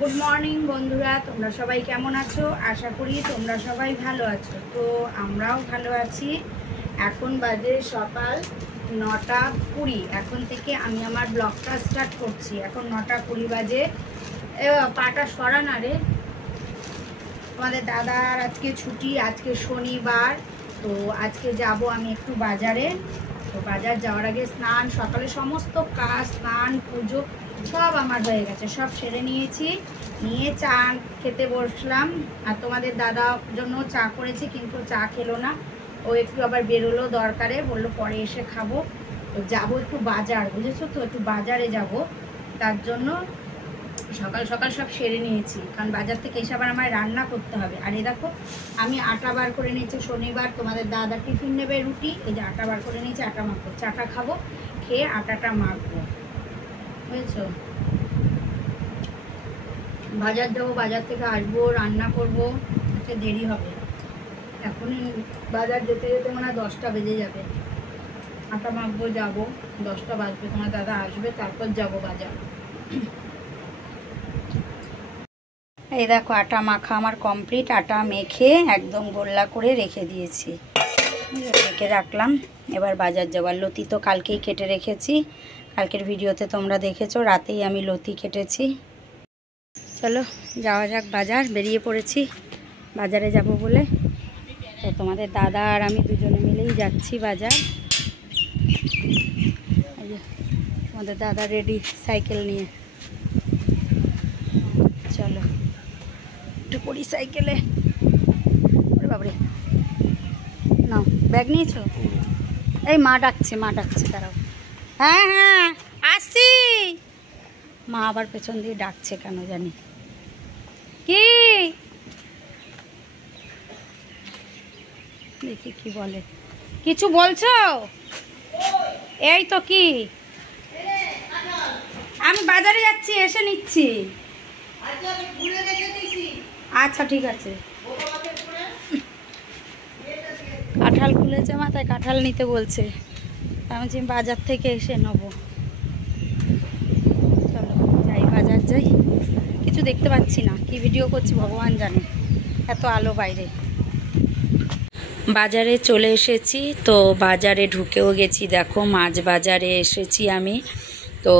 Good morning বন্ধুরা, তোমরা সবাই কেমন আছো? আশা করি তোমরা সবাই ভালো আছো। তো আমরাও ভালো আছি। এখন বাজে সকাল 9:20। এখন থেকে আমি আমার ব্লগটা স্টার্ট করছি। এখন 9:20 বাজে। পাটা সরা না রে, তোমাদের দাদার আজকে ছুটি, আজকে শনিবার। তো আজকে যাব আমি একটু বাজারে। তো বাজার যাওয়ার আগে স্নান, সকালে সমস্ত কাজ, স্নান, পুজো সব আমার হয়ে গেছে, সব সেরে নিয়েছি। নিয়ে চা খেতে বসলাম। আর তোমাদের দাদার জন্য চা করেছি, কিন্তু চা খেলো না। ও একটু আবার বেরোলো দরকারে, বললো পরে এসে খাবো। তো যাবো একটু বাজার, বুঝেছো তো, একটু বাজারে যাব। তার জন্য সকাল সকাল সব সেরে নিয়েছি, কারণ বাজার থেকে এসে আবার আমায় রান্না করতে হবে। আর এই দেখো আমি আটা বার করে নিয়েছি, শনিবার তোমাদের দাদা টিফিন নেবে রুটি। এই যে আটা বার করে নিয়েছি, আটা মাখবো, চাটা খাবো, খেয়ে আটাটা মাখবো, বুঝেছো। বাজার যাবো, বাজার থেকে আসবো, রান্না করবো, আজকে দেরি হবে। এখনই বাজার যেতে যেতে মনে হয় 10টা বেজে যাবে। আটা মাখবো, যাবো, 10টা বাজবে, তোমার দাদা আসবে, তারপর যাব বাজার। এই দেখো আটা মাখা আমার কমপ্লিট। আটা মেখে একদম গোল্লা করে রেখে দিয়েছি, রেখে রাখলাম। এবার বাজার যাবার লতি তো কালকেই কেটে রেখেছি, কালকের ভিডিওতে তোমরা দেখেছো, রাতেই আমি লতি কেটেছি। চলো যাওয়া যাক বাজার। বেরিয়ে পড়েছি বাজারে যাব বলে। তো তোমাদের দাদা আর আমি দুজনে মিলেই যাচ্ছি বাজার। তোমাদের দাদা রেডি সাইকেল নিয়ে। চলো একটু পড়ি সাইকেলে। ওরে বাবরে, নাও ব্যাগ নিয়েছো? এই মা ডাকছে, মা ডাকছে, দাঁড়াও। হ্যাঁ হ্যাঁ আসছি। মা আবার পেছন দিয়ে ডাকছে কেন জানি। কি দেখি কি বলে, কিছু বলছো? এই তো, কি? আমি বাজারে যাচ্ছি, এসে নিচ্ছি। আচ্ছা ঠিক আছে। কাঁঠাল খুলেছে মাথায়, কাঁঠাল নিতে বলছে। আমি বাজার থেকে এসে নেবো। চলো যাই, বাজার যাই। কিছু দেখতে পাচ্ছি না, কি ভিডিও করছি ভগবান জানে, এত আলো বাইরে। বাজারে চলে এসেছি। তো বাজারে ঢুকেও গেছি, দেখো মাছ বাজারে এসেছি আমি। তো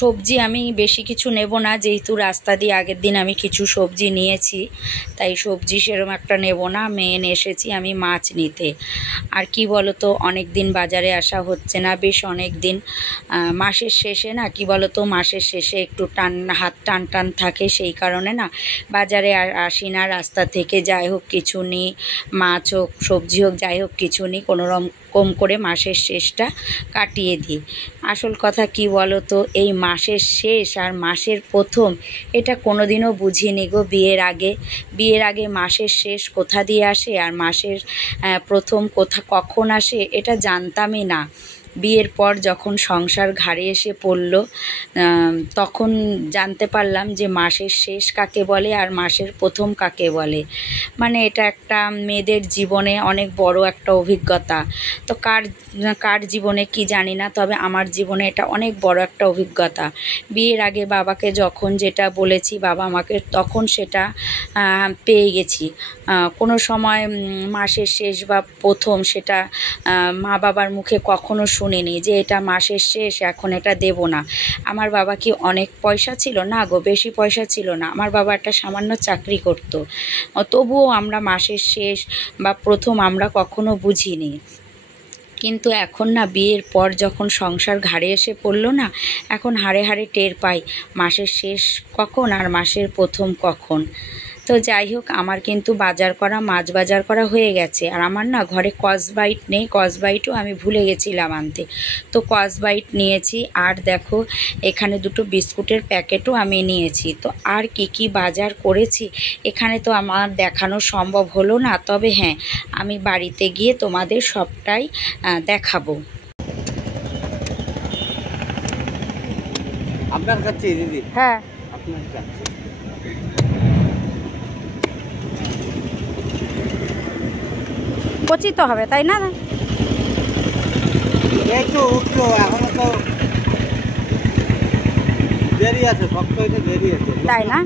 সবজি আমি বেশি কিছু নেব না, যেহেতু রাস্তা দিয়ে আগের দিন আমি কিছু সবজি নিয়েছি, তাই সবজি সেরকম একটা নেব না। মেন এসেছি আমি মাছ নিতে। আর কি বলো তো, অনেক দিন বাজারে আসা হচ্ছে না, বেশ অনেক দিন। মাসের শেষে না, কি বলো তো, মাসের শেষে একটু হাত টান থাকে, সেই কারণে না বাজারে আসি না। রাস্তা থেকে যাই হোক কিছু নিই, মাছ হোক সবজি হোক যাই হোক কিছু নিই, কোনোরকম করে মাসের শেষটা কাটিয়ে দিই। আসল কথা কি বলো তো, এই মাসের শেষ আর মাসের প্রথম, এটা কোনোদিনও বুঝিনি গো। বিয়ের আগে মাসের শেষ কোথা দিয়ে আসে আর মাসের প্রথম কখন আসে, এটা জানতামই না। বিয়ের পর যখন সংসার ঘাড়ে এসে পড়ল, তখন জানতে পারলাম যে মাসের শেষ কাকে বলে আর মাসের প্রথম কাকে বলে। মানে এটা একটা মেয়েদের জীবনে অনেক বড় একটা অভিজ্ঞতা। তো কার জীবনে কি জানি না, তবে আমার জীবনে এটা অনেক বড় একটা অভিজ্ঞতা। বিয়ের আগে বাবাকে যখন যেটা বলেছি, বাবা আমাকে তখন সেটা পেয়ে গেছি। কোনো সময় মাসের শেষ বা প্রথম সেটা মা বাবার মুখে কখনো শুনিনি যে এটা মাসের শেষ, এখন এটা দেব না। আমার বাবা কি অনেক পয়সা ছিল? না গো, বেশি পয়সা ছিল না। আমার বাবা একটা সামান্য চাকরি করতো, তবুও আমরা মাসের শেষ বা প্রথম আমরা কখনো বুঝিনি। কিন্তু এখন না, বিয়ের পর যখন সংসার ঘাড়ে এসে পড়লো না, এখন হাড়ে হাড়ে টের পাই মাসের শেষ কখন আর মাসের প্রথম কখন। তো যাই হোক, আমার কিন্তু মাছ বাজার করা হয়ে গেছে। আর আমার না ঘরে কসবাইট নেই, কসবাইটও আমি ভুলে গেছিলাম আনতে। তো কসবাইট নিয়েছি। আর দেখো এখানে দুটো বিস্কুটের প্যাকেটও আমি নিয়েছি। তো আর কি বাজার করেছি এখানে তো আমার দেখানো সম্ভব হলো না, তবে হ্যাঁ আমি বাড়িতে গিয়ে তোমাদের সবটাই দেখাবো। আপনার কাছে দিদি? হ্যাঁ আপনার কাছে কচি তো হবে, তাই না? একটু উঠলো, এখনো তো দেরি আছে, শক্ত হইতে দেরি আছে। তাই না?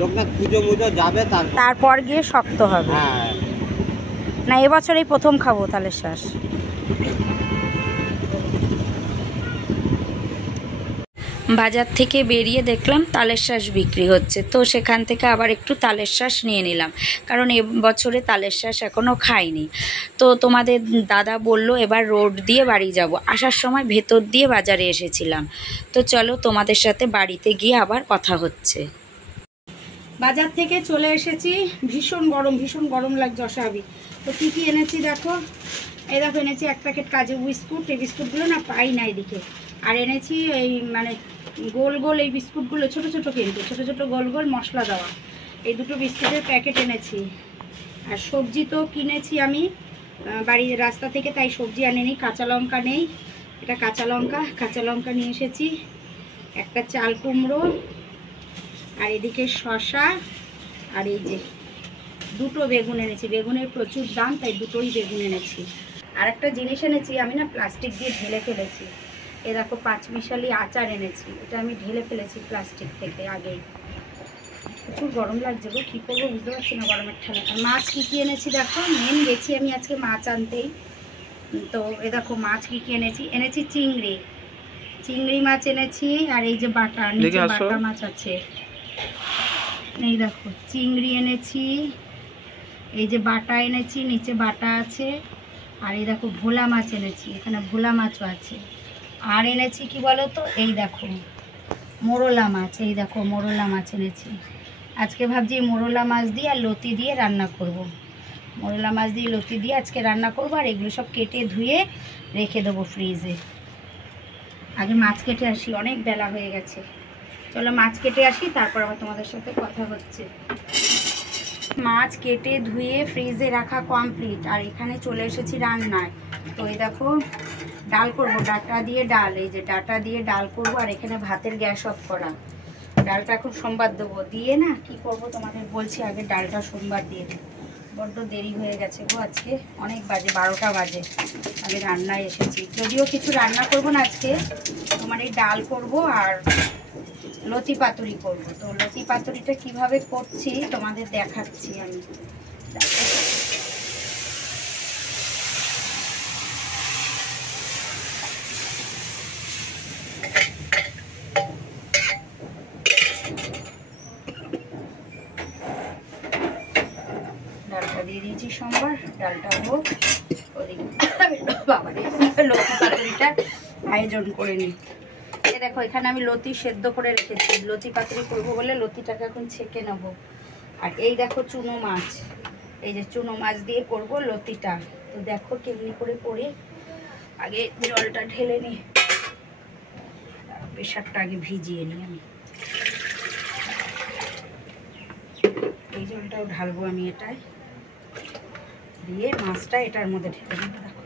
লোকনাথ পুজো মুজো যাবে তারপর গিয়ে শক্ত হবে। হ্যাঁ, না এবছর এই প্রথম খাবো তালের শ্বাস। বাজার থেকে বেরিয়ে দেখলাম তালের শ্বাস বিক্রি হচ্ছে, তো সেখান থেকে আবার একটু তালের শ্বাস নিয়ে নিলাম, কারণ এবছরে তালের শ্বাস এখনও খাইনি। তো তোমাদের দাদা বলল এবার রোড দিয়ে বাড়ি যাব, আসার সময় ভেতর দিয়ে বাজারে এসেছিলাম। তো চলো তোমাদের সাথে বাড়িতে গিয়ে আবার কথা হচ্ছে। বাজার থেকে চলে এসেছি, ভীষণ গরম লাগছে অস্বাভাবিক। তো কী কী এনেছি দেখো, এই দেখো এনেছি এক প্যাকেট কাজু বিস্কুট, এই বিস্কুটগুলো না পাই না এদিকে। আর এনেছি এই মানে গোল গোল এই বিস্কুটগুলো, ছোটো ছোটো কিন্তু ছোটো ছোটো গোল গোল মশলা দেওয়া, এই দুটো বিস্কুটের প্যাকেট এনেছি। আর সবজি তো কিনেছি আমি বাড়ির রাস্তা থেকে, তাই সবজি আনিনি। কাঁচা লঙ্কা নেই, এটা কাঁচা লঙ্কা নিয়ে এসেছি, একটা চাল কুমড়ো, আর এদিকে শসা, আর এই যে দুটো বেগুন এনেছি। বেগুনের প্রচুর দাম, তাই দুটোই বেগুন এনেছি। আর একটা জিনিস এনেছি আমি না, প্লাস্টিক দিয়ে ঢেলে ফেলেছি। এ দেখো পাঁচমিশালি আচার এনেছি, এটা আমি ঢেলে ফেলেছি প্লাস্টিক থেকে আগেই। প্রচুর গরম লাগছে গো, কী করবো বুঝতে পারছি না গরমের ঠান্ডা। আর মাছ কী কী এনেছি দেখো, মেন গেছি আমি আজকে মাছ আনতেই। তো এ দেখো মাছ কী কী এনেছি চিংড়ি মাছ এনেছি, আর এই যে বাটা, নিচে বাটা মাছ আছে। এই দেখো চিংড়ি এনেছি, এই যে বাটা এনেছি, নিচে বাটা আছে। আর এই দেখো ভোলা মাছ এনেছি, এখানে ভোলা মাছও আছে। আর এনেছি কি বলো তো, এই দেখো মোরলা মাছ, এই দেখো মোরলা মাছ এনেছি। আজকে ভাবছি মোরলা মাছ দিয়ে আর লতি দিয়ে রান্না করব। মোরলা মাছ দিয়ে লতি দিয়ে আজকে রান্না করব। আর এগুলো সব কেটে ধুয়ে রেখে দেবো ফ্রিজে। আগে মাছ কেটে আসি, অনেক বেলা হয়ে গেছে। চলো মাছ কেটে আসি, তারপর আবার তোমাদের সাথে কথা হচ্ছে। মাছ কেটে ধুয়ে ফ্রিজে রাখা কমপ্লিট, আর এখানে চলে এসেছি রান্নায়। তো এই দেখো ডাল করব, ডাটা দিয়ে ডাল, এই যে ডাটা দিয়ে ডাল করব। আর এখানে ভাতের গ্যাস অফ করা, ডালটা এখন সোমবার দেবো। দিয়ে না কি করব তোমাদের বলছি, আগে ডালটা সোমবার দিয়ে দিই। বড্ড দেরি হয়ে গেছে গো, আজকে অনেক বাজে, 12টা বাজে আমি রান্নায় এসেছি। যদিও কিছু রান্না করব না আজকে, তোমার এই ডাল করব আর লতি পাতুরি করবো। তো লতি পাতুরিটা কিভাবে করছি তোমাদের দেখাচ্ছি আমি। ডালটা দিয়ে দিয়েছি সোমবার, ডালটা হোক, ওদিকে বাবারে লতি পাতুরিটার আয়োজন করে নিই। দেখো এখানে আমি লতি সেদ্ধ করে রেখেছি, লতি পাতুরি করবো বলে লতিটাকে এখন ছেঁকে নেব। আর এই দেখো চুনো মাছ, এই যে চুনো মাছ দিয়ে করব লতিটা। তো দেখো কেমনি করে করি, আগে জলটা ঢেলে নিই, প্রেশারটা আগে ভিজিয়ে নিই আমি। এই জলটাও ঢালবো আমি এটায়, দিয়ে মাছটা এটার মধ্যে ঢেলে দেবো। দেখো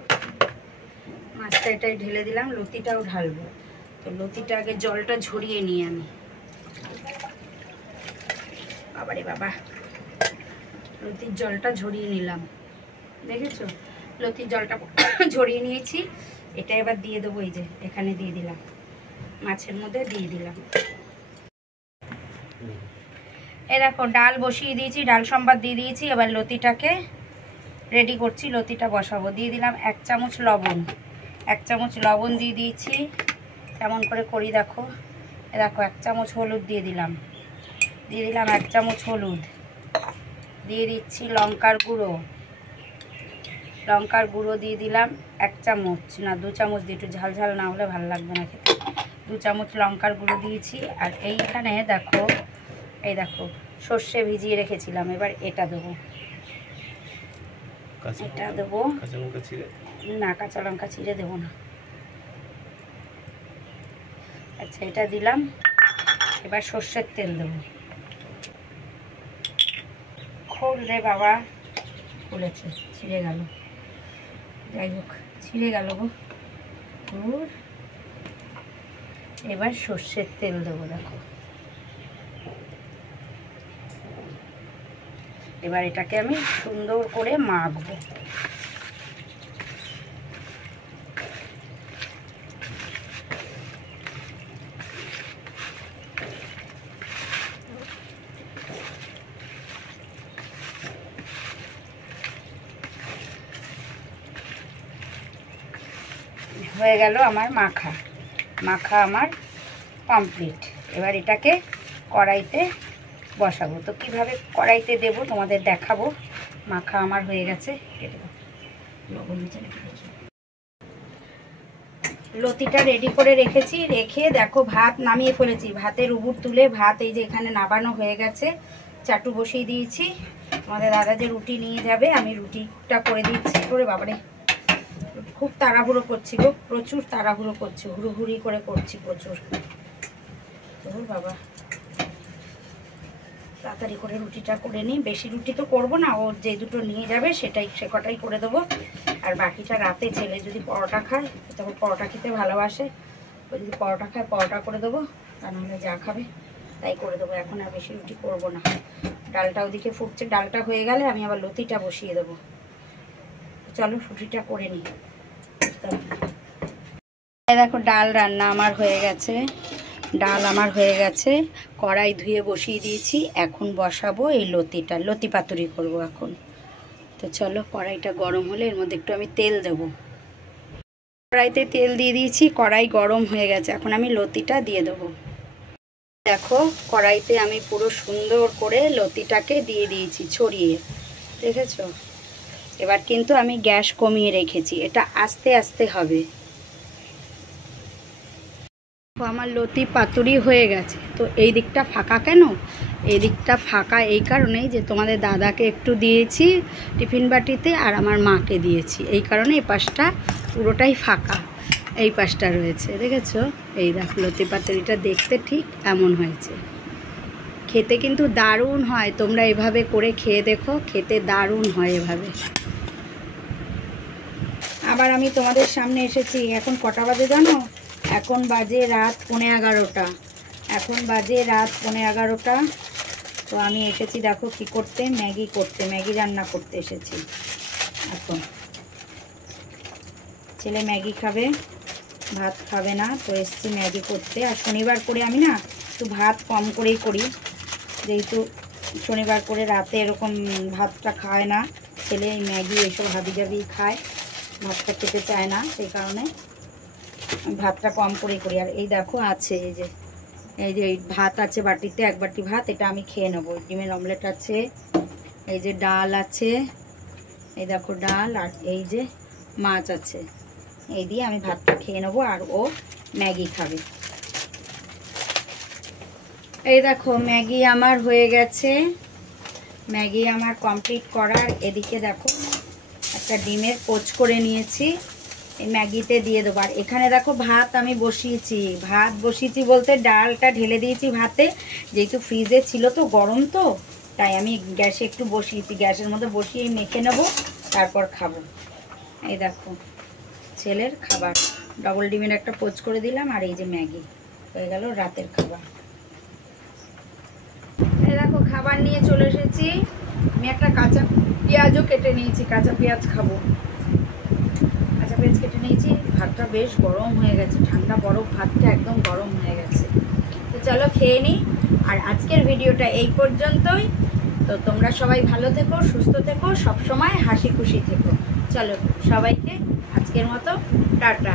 মাছটা এটাই ঢেলে দিলাম, লতিটাও ঢালবো। তো লতিটা আগে জলটা ঝরিয়ে নিই আমি। বাবারে বাবা, লতির জলটা ঝরিয়ে নিলাম, দেখেছো লতির জলটা ঝরিয়ে নিয়েছি। এটা এবার দিয়ে দেবো, এই যে এখানে দিয়ে দিলাম, মাছের মধ্যে দিয়ে দিলাম। এই দেখো ডাল বসিয়ে দিয়েছি, ডাল সম্বাদ দিয়ে দিয়েছি। এবার লতিটাকে রেডি করছি, লতিটা বসাবো। দিয়ে দিলাম 1 চামচ লবণ, 1 চামচ লবণ দিয়ে দিয়েছি। কেমন করে করি দেখো, দেখো 1 চামচ হলুদ দিয়ে দিলাম, 1 চামচ হলুদ দিয়ে দিচ্ছি। লঙ্কার গুঁড়ো দিয়ে দিলাম 1 চামচ, না 2 চামচ দিয়ে, একটু ঝাল ঝাল না হলে ভালো লাগবে না খেতে। 2 চামচ লঙ্কার গুঁড়ো দিয়েছি। আর এইখানে দেখো, এই দেখো সর্ষে ভিজিয়ে রেখেছিলাম, এবার এটা দেবো, এটা দেবো না, কাঁচা লঙ্কা ছিঁড়ে দেবো না। আচ্ছা এটা দিলাম, এবার সর্ষের তেল দেবো। খোল রে বাবা, খুলেছে, ছিঁড়ে গেল, যাই হোক ছিঁড়ে গেল গো। এবার সর্ষের তেল দেবো, দেখো এবার এটাকে আমি সুন্দর করে মাখবো। হয়ে গেল আমার মাখা আমার কমপ্লিট। এবার এটাকে কড়াইতে বসাবো। তো কীভাবে কড়াইতে দেব তোমাদের দেখাবো। মাখা আমার হয়ে গেছে। লতিটা রেডি করে রেখেছি, রেখে দেখো ভাত নামিয়ে ফেলেছি। ভাতের উবুর তুলে ভাত এই যে এখানে নাবানো হয়ে গেছে। চাটু বসিয়ে দিয়েছি। আমাদের দাদা যে রুটি নিয়ে যাবে, আমি রুটিটা করে দিচ্ছি। করে বাবারে খুব তাড়াহুড়ো করছি গো, প্রচুর তাড়াহুড়ো করছি, হুড়োহুড়ি করে করছি প্রচুর। তো বাবা তাড়াতাড়ি করে রুটিটা করে নিই। বেশি রুটি তো করবো না, ওর যে দুটো নিয়ে যাবে সে কটাই করে দেবো। আর বাকিটা রাতে ছেলে যদি পরোটা খায়, তখন পরোটা খেতে ভালোবাসে, ও যদি পরোটা খায় পরোটা করে দেবো, তা নাহলে যা খাবে তাই করে দেবো। এখন আর বেশি রুটি করবো না। ডালটা ওদিকে ফুটছে, ডালটা হয়ে গেলে আমি আবার লতিটা বসিয়ে দেবো। চলো রুটিটা করে নিই। দেখো ডাল রান্না আমার হয়ে গেছে, কড়াই ধুয়ে বসিয়ে দিয়েছি। এখন বসাবো এই লতিটা, লতি পাতুরি করবো এখন। তো চলো কড়াইটা গরম হলে এর মধ্যে একটু আমি তেল দেবো। কড়াইতে তেল দিয়ে দিয়েছি, কড়াই গরম হয়ে গেছে। এখন আমি লতিটা দিয়ে দেবো। দেখো কড়াইতে আমি পুরো সুন্দর করে লতিটাকে দিয়ে দিয়েছি ছড়িয়ে, দেখেছো? এবার কিন্তু আমি গ্যাস কমিয়ে রেখেছি, এটা আস্তে আস্তে হবে। আমার লতি পাতুরি হয়ে গেছে। তো এই দিকটা ফাঁকা কেন? এই দিকটা ফাঁকা এই কারণেই যে তোমাদের দাদাকে একটু দিয়েছি টিফিন বাটিতে, আর আমার মাকে দিয়েছি, এই কারণে এই পাশটা পুরোটাই ফাঁকা, এই পাশটা রয়েছে, দেখেছো? এই দেখো লতি পাতুরিটা দেখতে ঠিক এমন হয়েছে। খেতে কিন্তু দারুণ হয়, তোমরা এভাবে করে খেয়ে দেখো, খেতে দারুণ হয় এভাবে। আবার আমি তোমাদের সামনে এসেছি। এখন কটা বাজে জানো? এখন বাজে রাত 11:15। এখন বাজে রাত 11:15। তো আমি এসেছি দেখো কি করতে, ম্যাগি রান্না করতে এসেছি। এখন ছেলে ম্যাগি খাবে, ভাত খাবে না, তো এসেছি ম্যাগি করতে। আর শনিবার করে আমি না একটু ভাত কম করেই করি, যেহেতু শনিবার করে রাতে এরকম ভাতটা খায় না ছেলে, ম্যাগি এইসব হাবিজাবি খায়, ভাতটা খেতে চায় না, সেই কারণে ভাতটা কম করেই করি। আর এই দেখো আছে এই যে ভাত আছে বাটিতে, এক বাটি ভাত, এটা আমি খেয়ে নেবো। ডিমের অমলেট আছে, এই যে ডাল আছে, এই দেখো ডাল, আর এই যে মাছ আছে, এই দিয়ে আমি ভাতটা খেয়ে নেবো। আর ও ম্যাগি খাবে। এই দেখো ম্যাগি আমার হয়ে গেছে, ম্যাগি আমার কমপ্লিট করার। এদিকে দেখো একটা ডিমের পোচ করে নিয়েছি, এই ম্যাগিতে দিয়ে দেবো। আর এখানে দেখো ভাত আমি বসিয়েছি বলতে ডালটা ঢেলে দিয়েছি ভাতে, যেহেতু ফ্রিজে ছিল তো গরম, তো তাই আমি গ্যাসে একটু বসিয়েছি, গ্যাসের মধ্যে বসিয়ে মেখে নেবো, তারপর খাবো। এই দেখো ছেলের খাবার, ডবল ডিমের একটা পোচ করে দিলাম, আর এই যে ম্যাগি হয়ে গেল রাতের খাবার। এই দেখো খাবার নিয়ে চলে এসেছি। আমি একটা কাঁচা পেঁয়াজও কেটে নিয়েছি, কাঁচা পেঁয়াজ খাবো, কাঁচা পেঁয়াজ কেটে নিয়েছি। ভাতটা বেশ গরম হয়ে গেছে, ঠান্ডা বরফ ভাতটা একদম গরম হয়ে গেছে। তো চলো খেয়ে নিই। আর আজকের ভিডিওটা এই পর্যন্তই। তো তোমরা সবাই ভালো থেকো, সুস্থ থেকো, সবসময় হাসি খুশি থেকো। চলো সবাইকে আজকের মতো টাটা।